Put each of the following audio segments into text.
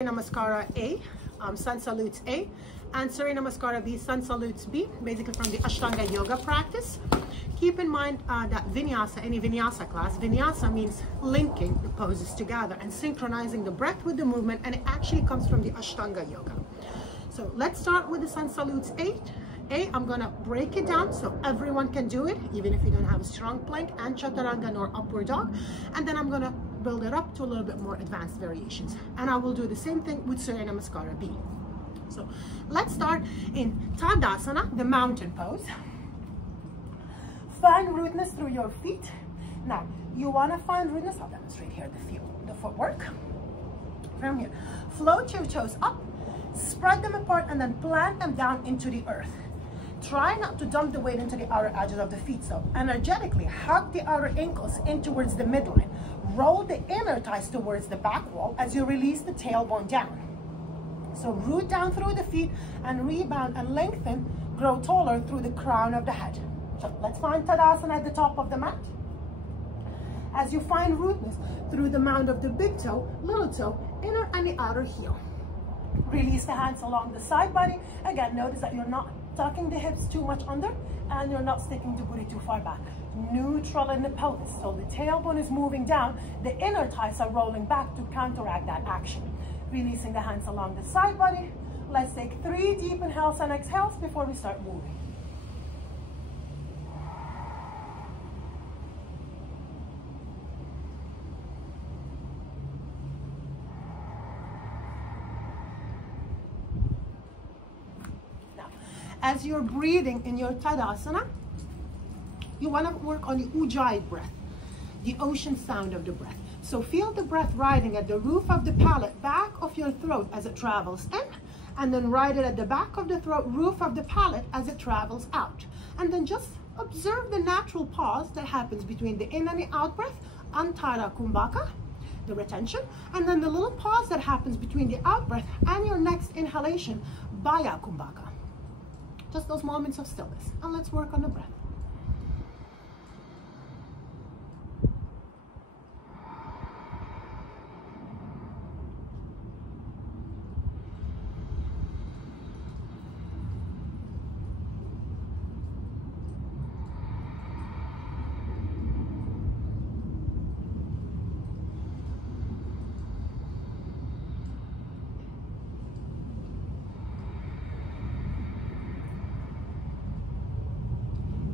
Namaskara A, Sun Salutes A, and Surya Namaskara B, Sun Salutes B, basically from the Ashtanga yoga practice. Keep in mind that vinyasa, any vinyasa class, vinyasa means linking the poses together and synchronizing the breath with the movement, and it actually comes from the Ashtanga yoga. So let's start with the Sun Salutes A. I'm gonna break it down so everyone can do it, even if you don't have a strong plank and chaturanga nor upward dog. And then I'm gonna build it up to a little bit more advanced variations. And I will do the same thing with Surya Namaskara B. So let's start in Tadasana, the mountain pose. Find rootness through your feet. Now, you wanna find rootness, I'll demonstrate here the footwork. From here, float your toes up, spread them apart, and then plant them down into the earth. Try not to dump the weight into the outer edges of the feet. So energetically hug the outer ankles in towards the midline. Roll the inner thighs towards the back wall as you release the tailbone down. So root down through the feet and rebound and lengthen, grow taller through the crown of the head. So let's find Tadasana at the top of the mat. As you find rootness through the mound of the big toe, little toe, inner and the outer heel. Release the hands along the side body. Again, notice that you're not tucking the hips too much under and you're not sticking the booty too far back. Neutral in the pelvis, so the tailbone is moving down, the inner thighs are rolling back to counteract that action. Releasing the hands along the side body. Let's take 3 deep inhales and exhales before we start moving. As you're breathing in your Tadasana, you want to work on the Ujjayi breath, the ocean sound of the breath. So feel the breath riding at the roof of the palate, back of your throat as it travels in, and then ride it at the back of the throat, roof of the palate as it travels out. And then just observe the natural pause that happens between the in and the out breath, Antara Kumbhaka, the retention, and then the little pause that happens between the out breath and your next inhalation, Baya Kumbhaka. Just those moments of stillness. And let's work on the breath.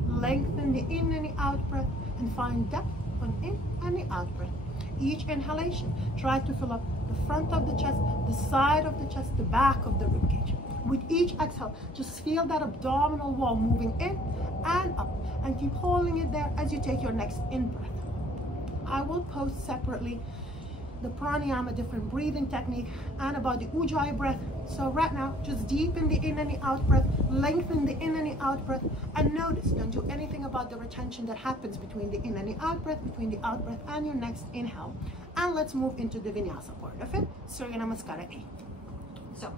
Lengthen the in and the out breath and find depth on in and the out breath. Each inhalation, try to fill up the front of the chest, the side of the chest, the back of the ribcage. With each exhale, just feel that abdominal wall moving in and up, and keep holding it there as you take your next in breath. I will post separately the pranayama, different breathing technique, and about the Ujjayi breath. So right now, just deepen the in and the out breath, lengthen the in and the out breath, and notice, don't do anything about the retention that happens between the in and the out breath, between the out breath and your next inhale. And let's move into the vinyasa part of it, Surya Namaskara A. So,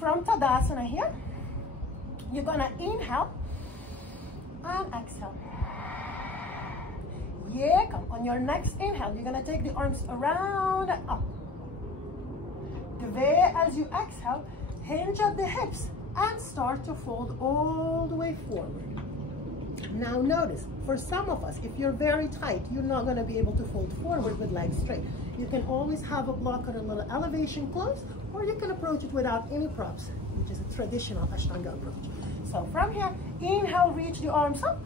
from Tadasana here, you're gonna inhale and exhale. Yeah, come on your next inhale, you're gonna take the arms around and up. The way as you exhale, hinge at the hips and start to fold all the way forward. Now notice, for some of us, if you're very tight, you're not gonna be able to fold forward with legs straight. You can always have a block at a little elevation close, or you can approach it without any props, which is a traditional Ashtanga approach. So from here, inhale, reach the arms up.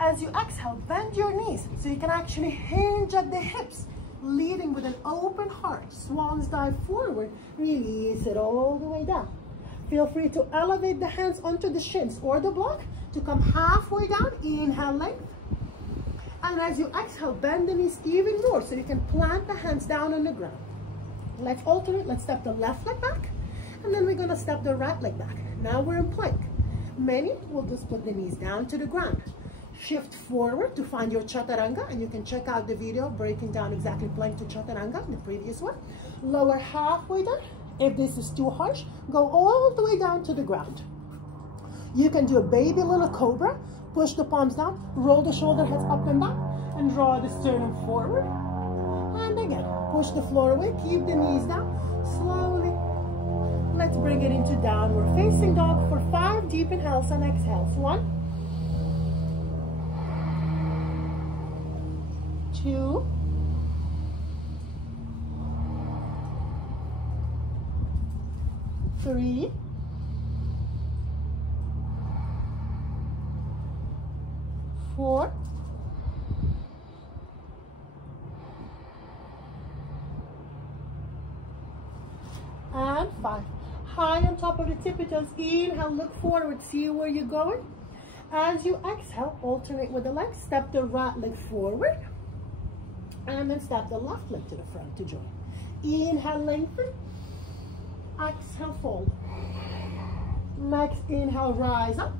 As you exhale, bend your knees so you can actually hinge at the hips, leading with an open heart. Swan's dive forward, release it all the way down. Feel free to elevate the hands onto the shins or the block to come halfway down. Inhale, length. And as you exhale, bend the knees even more so you can plant the hands down on the ground. Let's alternate. Let's step the left leg back, and then we're going to step the right leg back. Now we're in plank. Many will just put the knees down to the ground. Shift forward to find your chaturanga, and you can check out the video breaking down exactly plank to chaturanga, the previous one. Lower halfway down. If this is too harsh, go all the way down to the ground. You can do a baby little cobra. Push the palms down, roll the shoulder heads up and down, and draw the sternum forward. And again, push the floor away, keep the knees down, Slowly, let's bring it into downward facing dog for 5 deep inhales and exhales. 1, 2, 3, 4, and 5. High on top of the tippy toes. Inhale, look forward, see where you're going. As you exhale, alternate with the legs. Step the right leg forward, and then step the left leg to the front to join. Inhale, lengthen. Exhale, fold. Next inhale, rise up.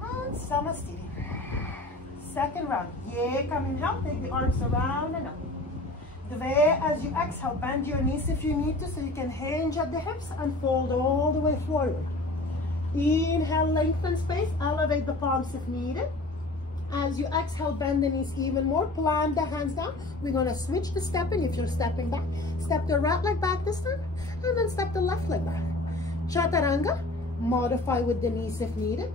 And Namaskara. Second round. Yeah, come inhale, take the arms around and up. The way as you exhale, bend your knees if you need to, so you can hinge at the hips and fold all the way forward. Inhale, lengthen space, elevate the palms if needed. As you exhale, bend the knees even more, plant the hands down. We're gonna switch the stepping. If you're stepping back, step the right leg back this time, and then step the left leg back. Chaturanga, modify with the knees if needed.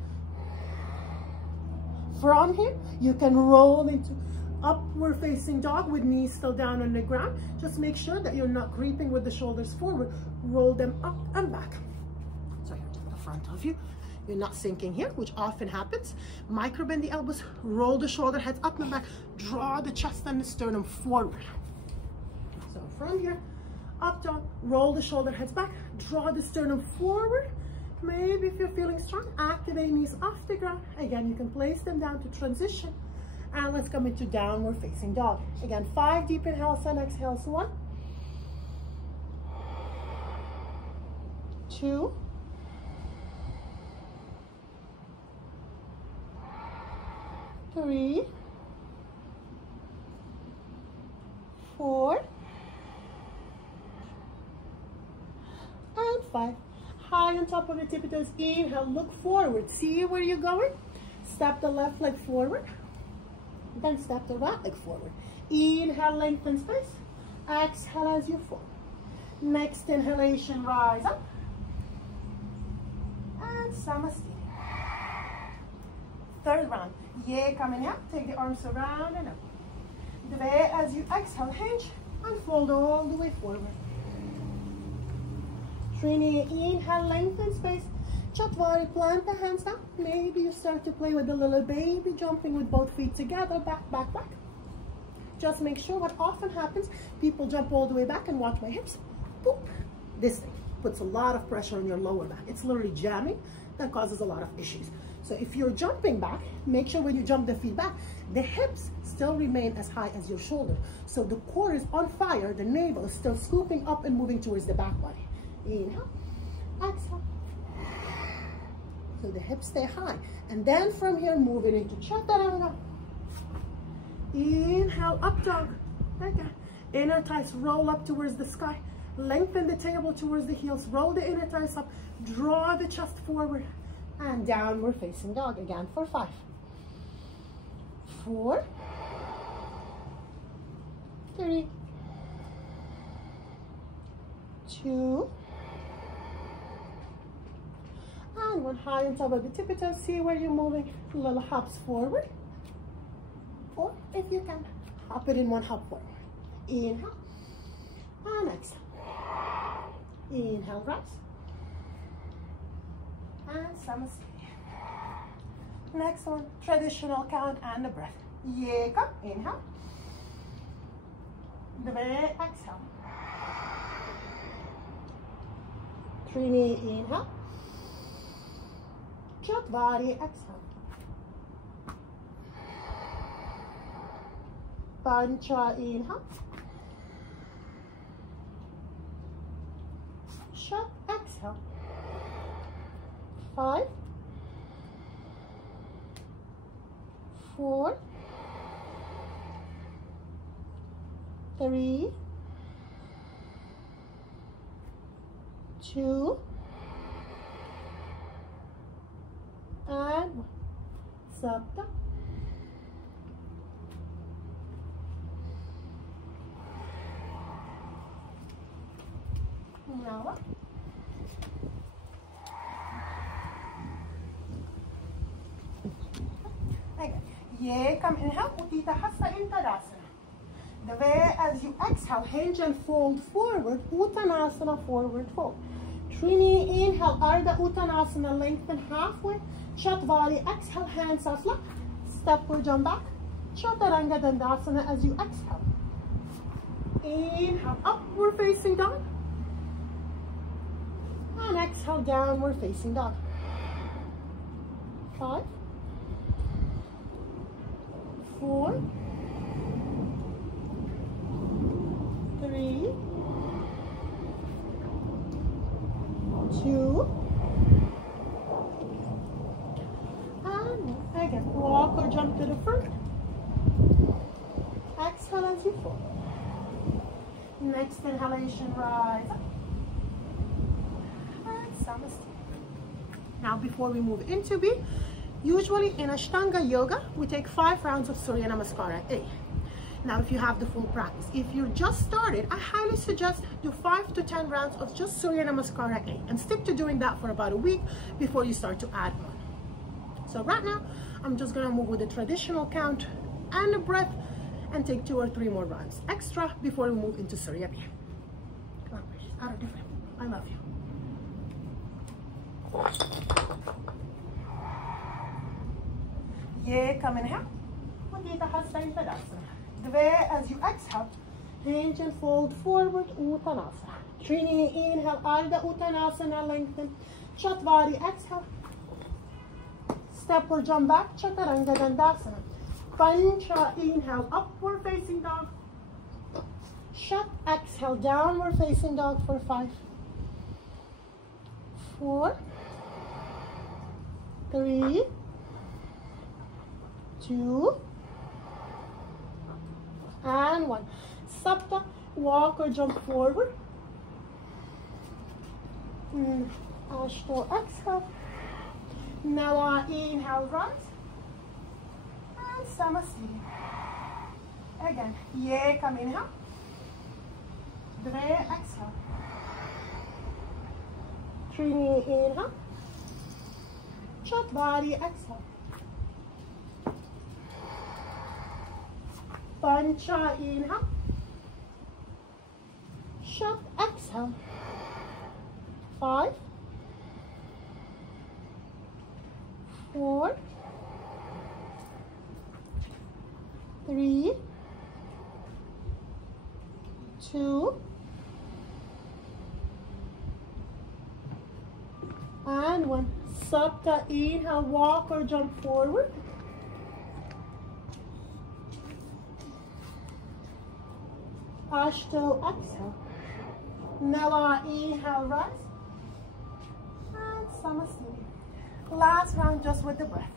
From here, you can roll into upward facing dog with knees still down on the ground. Just make sure that you're not creeping with the shoulders forward. Roll them up and back. So here to the front of you. You're not sinking here, which often happens. Micro bend the elbows, roll the shoulder heads up and back, draw the chest and the sternum forward. So from here, up dog, roll the shoulder heads back, draw the sternum forward. Maybe if you're feeling strong, activate knees off the ground. Again, you can place them down to transition. And let's come into downward facing dog. Again, 5 deep inhales and exhales. 1, 2, 3, 4, and 5. High on top of the tippy toes. Inhale, look forward. See where you're going. Step the left leg forward. Then step the right leg forward. Inhale, lengthen space. Exhale as you fall. Next inhalation, rise up. And Namaskara. Third round. Yeah, coming up. Take the arms around and up. The way as you exhale, hinge and fold all the way forward. Trini, inhale, lengthen space. Chatwari, plant the hands down. Maybe you start to play with the little baby, jumping with both feet together, back, back, back. Just make sure what often happens, people jump all the way back and watch my hips. Boop. This thing puts a lot of pressure on your lower back. It's literally jamming. That causes a lot of issues. So if you're jumping back, make sure when you jump the feet back, the hips still remain as high as your shoulder. So the core is on fire, the navel is still scooping up and moving towards the back body. Inhale, exhale. So the hips stay high. And then from here, moving into Chaturanga. Inhale, up dog. Again. Inner thighs roll up towards the sky. Lengthen the table towards the heels. Roll the inner thighs up. Draw the chest forward. And downward facing dog again for 5, 4, 3, 2, and 1. High on top of the tippy toes. See where you're moving. Little hops forward. Or if you can, hop it in 1 hop forward. Inhale and exhale. Inhale, rise. And Namaskara. Next one, traditional count and the breath. Yeka, inhale. Dve, exhale. Trini, inhale. Chatvari, exhale. Pancha, inhale. Shat, exhale. 5, 4, 3, 2, and 1. Sapta. Now up. Again. Yeah, come inhale. Utthita in Tadasana. The way as you exhale, hinge and fold forward. Uttanasana, forward fold. Trini, inhale. Ardha Uttanasana, lengthen halfway. Chatvari, exhale, hands are flat. Step or jump back. Chaturanga Dandasana as you exhale. Inhale, upward facing dog. And exhale, downward facing dog. 5, 4, 3, 2, and again, walk or jump to the front. Exhale as you fall. Next inhalation, rise up. And Namaste. Now before we move into B, usually in Ashtanga yoga, we take 5 rounds of Surya Namaskara A. Now if you have the full practice, if you're just started, I highly suggest do 5 to 10 rounds of just Surya Namaskara A and stick to doing that for about a week before you start to add on. So right now, I'm just gonna move with the traditional count and the breath and take 2 or 3 more rounds extra before we move into Surya B. Come on, precious, out of different. I love you. Yeah, come inhale. Utthita Hasta in Tadasana. The way as you exhale, hinge and fold forward, Uttanasana. Trini, inhale, Ardha Uttanasana, lengthen. Chatvari, exhale. Step or jump back, Chaturanga Dandasana. Pancha, inhale, upward facing dog. Shut, exhale, downward facing dog for 5, 4, 3, 2, and 1. Sapta, walk or jump forward. Ashto, exhale. Now inhale, rise. And Namaste. Again, yeah, come inhale. Dve, exhale. Trini, inhale. Chatvari, exhale. Pancha, inhale. Shat, exhale. 5, 4, 3, 2, and 1. Sapta, inhale, walk or jump forward. Ashto, exhale. Nala, inhale, rise. And Namaste. Last round just with the breath.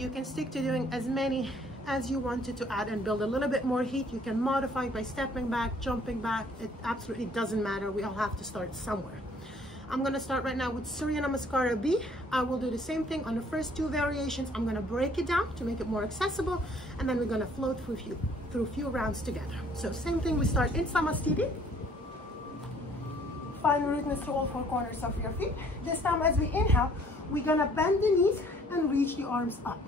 You can stick to doing as many as you wanted to add and build a little bit more heat. You can modify by stepping back, jumping back. It absolutely doesn't matter. We all have to start somewhere. I'm going to start right now with Surya Namaskara B. I will do the same thing on the first 2 variations. I'm going to break it down to make it more accessible, and then we're going to float through a few rounds together. So same thing, we start in Samastiti. Find rootedness through all 4 corners of your feet. This time as we inhale, we're going to bend the knees and reach the arms up.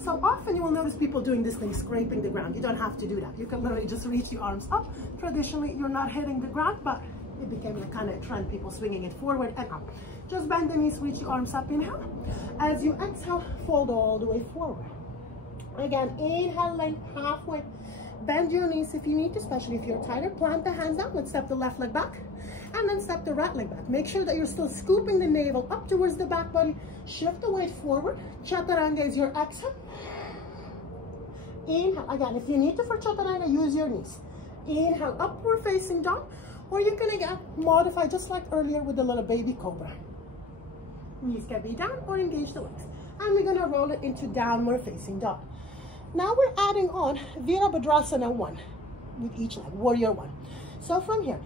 So often you will notice people doing this thing, scraping the ground. You don't have to do that. You can literally just reach the arms up. Traditionally, you're not hitting the ground, but it became a kind of trend, people swinging it forward and up. Just bend the knees, reach the arms up, inhale. As you exhale, fold all the way forward. Again, inhale, length, halfway. Bend your knees if you need to, especially if you're tighter. Plant the hands down. Let's step the left leg back, and then step the right leg back. Make sure that you're still scooping the navel up towards the back body. Shift the weight forward. Chaturanga is your exhale. Inhale. Again, if you need to for Chaturanga, use your knees. Inhale, upward facing dog. Or you can again modify just like earlier with the little baby cobra. Knees can be down or engage the legs. And we're gonna roll it into downward facing dog. Now we're adding on Virabhadrasana 1 with each leg, warrior 1. So from here,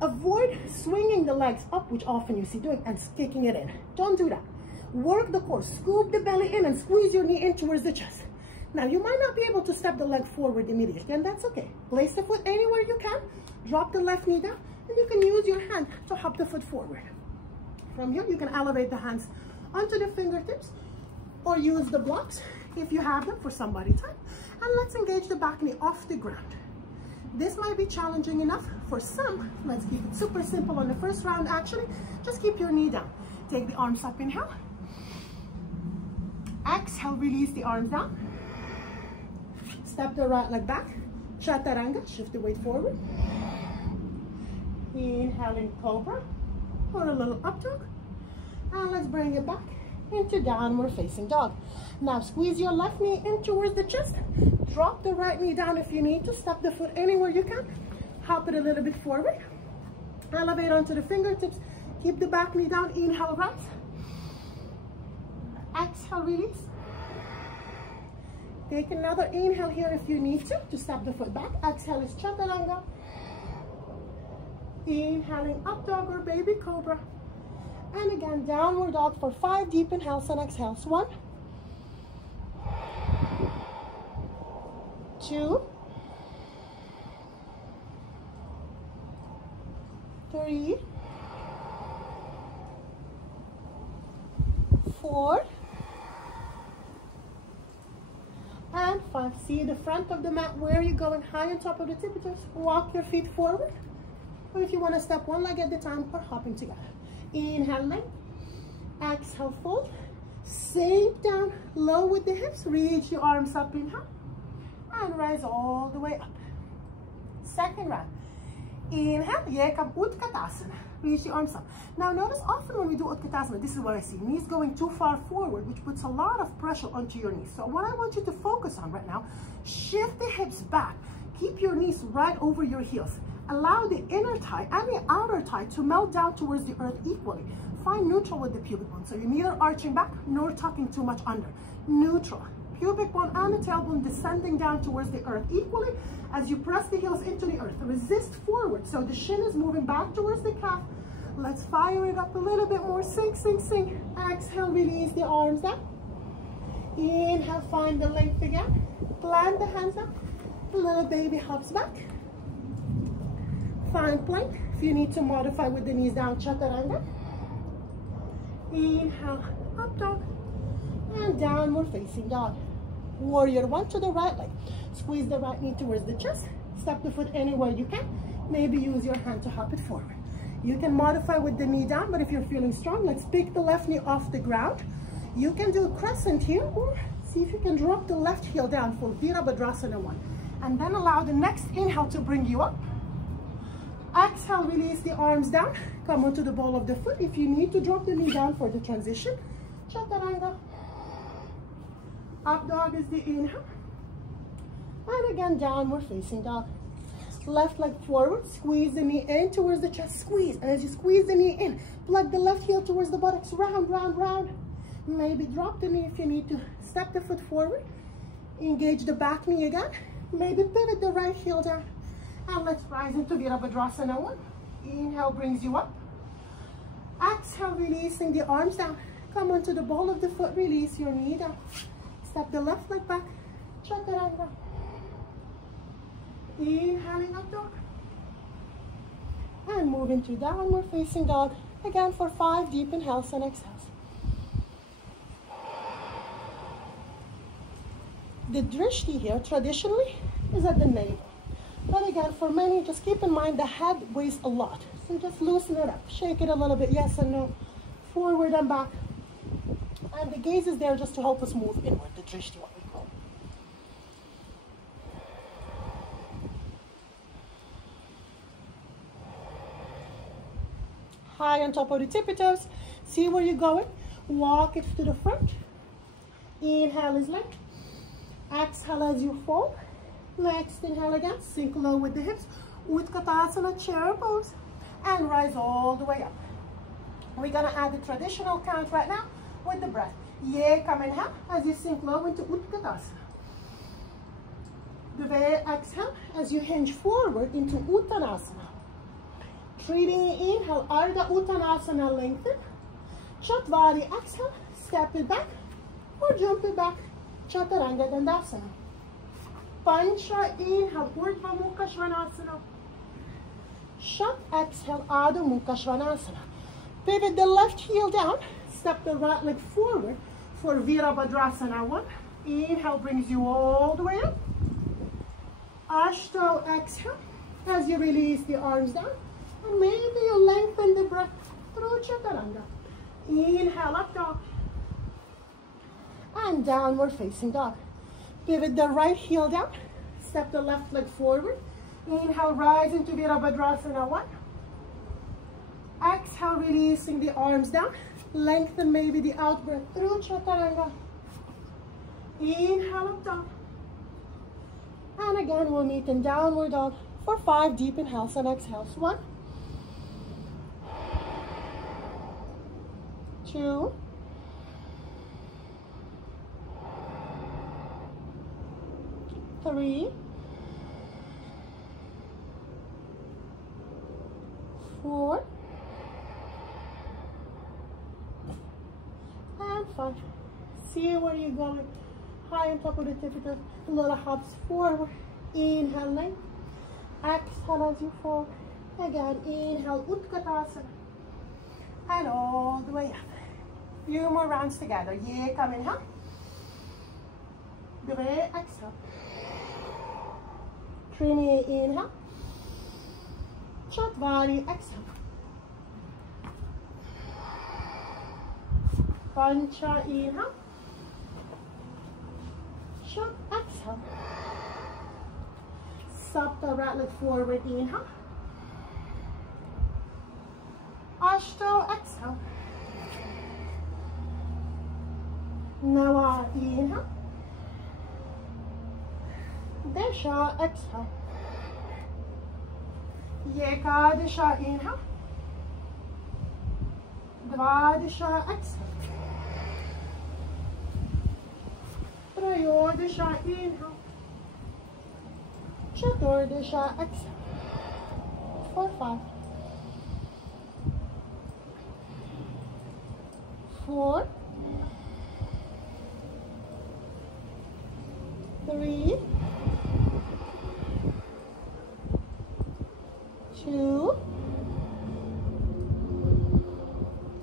avoid swinging the legs up, which often you see doing, and kicking it in. Don't do that. Work the core, scoop the belly in and squeeze your knee in towards the chest. Now you might not be able to step the leg forward immediately, and that's okay. Place the foot anywhere you can, drop the left knee down, and you can use your hand to hop the foot forward. From here, you can elevate the hands onto the fingertips or use the blocks if you have them for somebody time. And let's engage the back knee off the ground. This might be challenging enough for some. Let's keep it super simple on the first round actually. Just keep your knee down. Take the arms up, inhale. Exhale, release the arms down. Step the right leg back. Chaturanga, shift the weight forward. Inhaling cobra or a little up dog, and let's bring it back into downward facing dog. Now squeeze your left knee in towards the chest, drop the right knee down if you need to, step the foot anywhere you can, hop it a little bit forward, elevate onto the fingertips, keep the back knee down, inhale, rise, exhale, release. Take another inhale here if you need to step the foot back. Exhale is Chaturanga. Inhaling up dog or baby cobra. And again, downward dog for 5 deep inhales and exhales. 1, 2, 3, 4, and 5. See the front of the mat, where you're going, high on top of the tippy toes. Walk your feet forward. Or if you want to step 1 leg at a time or hopping together. Inhale, length. Exhale, fold. Sink down low with the hips. Reach your arms up, inhale. And rise all the way up. Second round. Inhale, Yekam Utkatasana. Reach the arms up. Now notice often when we do Utkatasana, this is what I see. Knees going too far forward, which puts a lot of pressure onto your knees. So what I want you to focus on right now, shift the hips back. Keep your knees right over your heels. Allow the inner thigh and the outer thigh to melt down towards the earth equally. Find neutral with the pubic bone. So you're neither arching back nor tucking too much under. Neutral. Pubic bone and the tailbone descending down towards the earth equally as you press the heels into the earth. Resist forward. So the shin is moving back towards the calf. Let's fire it up a little bit more. Sink, sink, sink. Exhale, release the arms down. Inhale, find the length again. Plant the hands up. The little baby hops back. Find plank. If you need to modify with the knees down, Chaturanga. Inhale, up dog. And downward facing dog. Warrior 1 to the right leg. Squeeze the right knee towards the chest. Step the foot anywhere you can. Maybe use your hand to hop it forward. You can modify with the knee down, but if you're feeling strong, let's pick the left knee off the ground. You can do a crescent here, or see if you can drop the left heel down for Virabhadrasana 1. And then allow the next inhale to bring you up. Exhale, release the arms down. Come onto the ball of the foot. If you need to drop the knee down for the transition, Chaturanga. Up dog is the inhale. And again, downward facing dog. Left leg forward, squeeze the knee in towards the chest, squeeze. And as you squeeze the knee in, plug the left heel towards the buttocks, round, round, round. Maybe drop the knee if you need to. Step the foot forward. Engage the back knee again. Maybe pivot the right heel down. And let's rise into Virabhadrasana 1. Inhale brings you up. Exhale, releasing the arms down. Come onto the ball of the foot, release your knee down. Step the left leg back. Chaturanga. Inhaling up dog. And move into downward facing dog. Again for 5 deep inhales and exhales. The drishti here traditionally is at the navel. But again, for many, just keep in mind the head weighs a lot. So just loosen it up. Shake it a little bit, yes and no. Forward and back. And the gaze is there just to help us move inward, the drishti, what we call. High on top of the tippy toes. See where you're going. Walk it to the front. Inhale is length. Exhale as you fall. Next inhale again. Sink low with the hips. Utkatasana, chair pose. And rise all the way up. We're going to add the traditional count right now with the breath. Ye, come inhale as you sink low into Utkatasana. Dve, exhale as you hinge forward into Uttanasana. Treating inhale, Ardha Uttanasana, lengthen. Chatvari, exhale, step it back or jump it back. Chaturanga Dandasana. Pancha, inhale, Urdhva Mukha Svanasana. Shat, exhale, Adho Mukha Svanasana. Pivot the left heel down, step the right leg forward for Virabhadrasana 1. Inhale brings you all the way up. Ashto, exhale, as you release the arms down. And maybe you lengthen the breath through Chaturanga. Inhale, up dog. And downward facing dog. Pivot the right heel down. Step the left leg forward. Inhale, rise into Virabhadrasana 1. Exhale, releasing the arms down. Lengthen maybe the out breath through Chaturanga. Inhale, up dog. And again, we'll meet in downward dog for 5 deep inhales and exhales. 1, 2, 3, 4, and 5. See where you're going. High on top of the tippy toes. Little hops forward. Inhale, length. Exhale as you fall. Again, inhale, Utkatasana. And all the way up. Few more rounds together. Ye, come inhale. Dve, exhale. Trini, inhale. Chatvari, exhale. Pancha, inhale. Shat, exhale. Sapta, right leg forward, inhale. Ashto, exhale. Nava, inhale. Desha, exhale. Yekadesha, inhale. Dvadesha, exhale. Trayodesha, inhale. Chaturdesha, exhale. 4, 5. 4, 3, 2,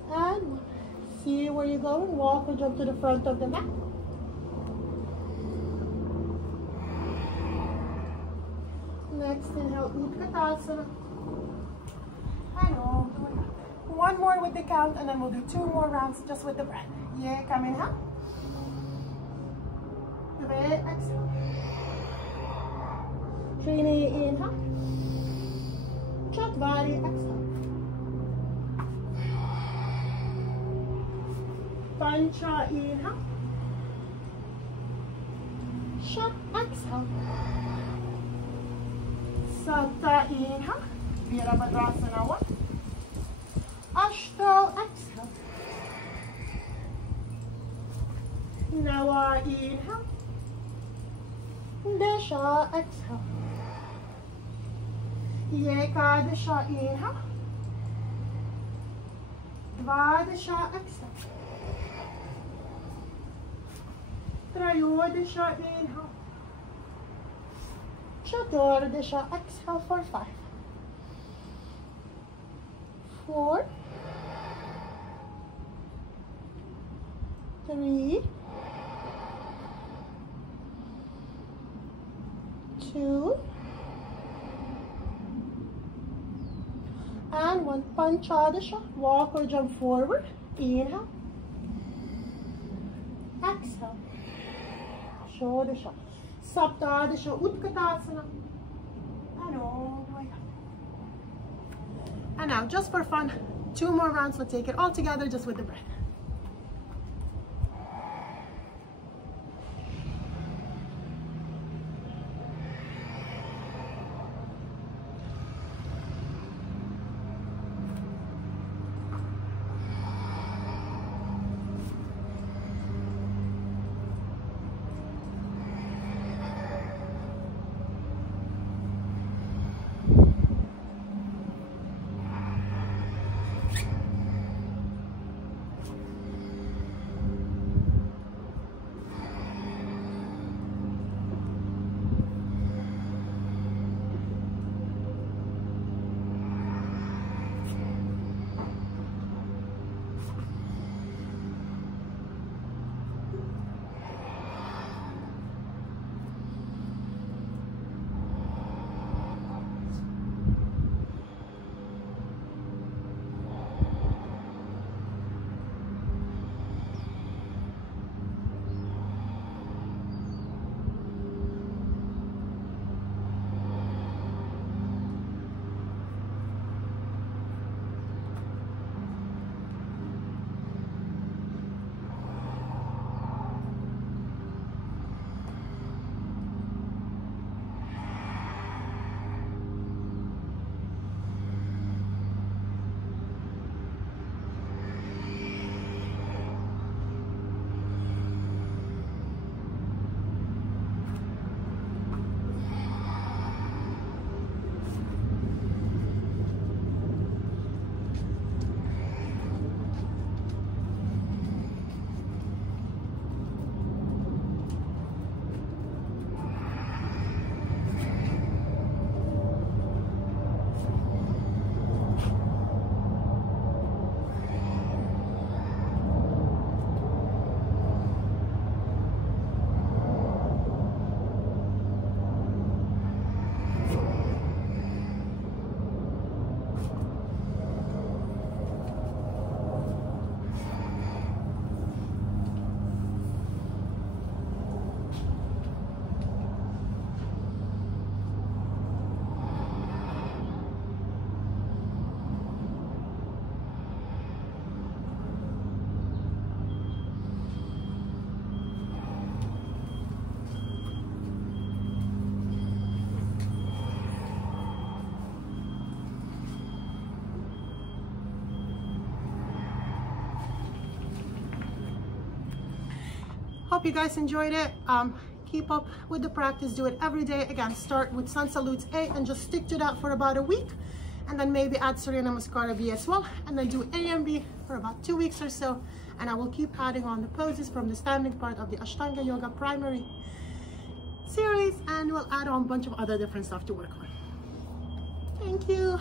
and 1. See where you're going. Walk or jump to the front of the mat. Next, inhale, Utkatasana. And all the way up. One more with the count, and then we'll do 2 more rounds just with the breath. Yeah, come inhale. Dve, exhale. Trini, inhale. Chatvari, exhale. Pancha, inhale. Shat, exhale. Sapta, inhale. Virabhadrasana 1. Ashto, exhale. Nawa, inhale. Desha, exhale. Ekadasha, inhale. Dvadasha, exhale. Trayodasha, inhale. Chaturdasha, exhale for 5, 4, 3, 2, and 1. Panchadasha, walk or jump forward. Inhale. Exhale. Shodasha. Saptadasha, Utkatasana. And all the way up. And now, just for fun, 2 more rounds. We'll take it all together just with the breath. Hope you guys enjoyed it. Keep up with the practice, do it every day. Again, start with sun salutes A and just stick to that for about a week, and then maybe add Surya Namaskara B as well, and then do A and B for about 2 weeks or so, and I will keep adding on the poses from the standing part of the Ashtanga Yoga primary series, and we'll add on a bunch of other different stuff to work on. Thank you.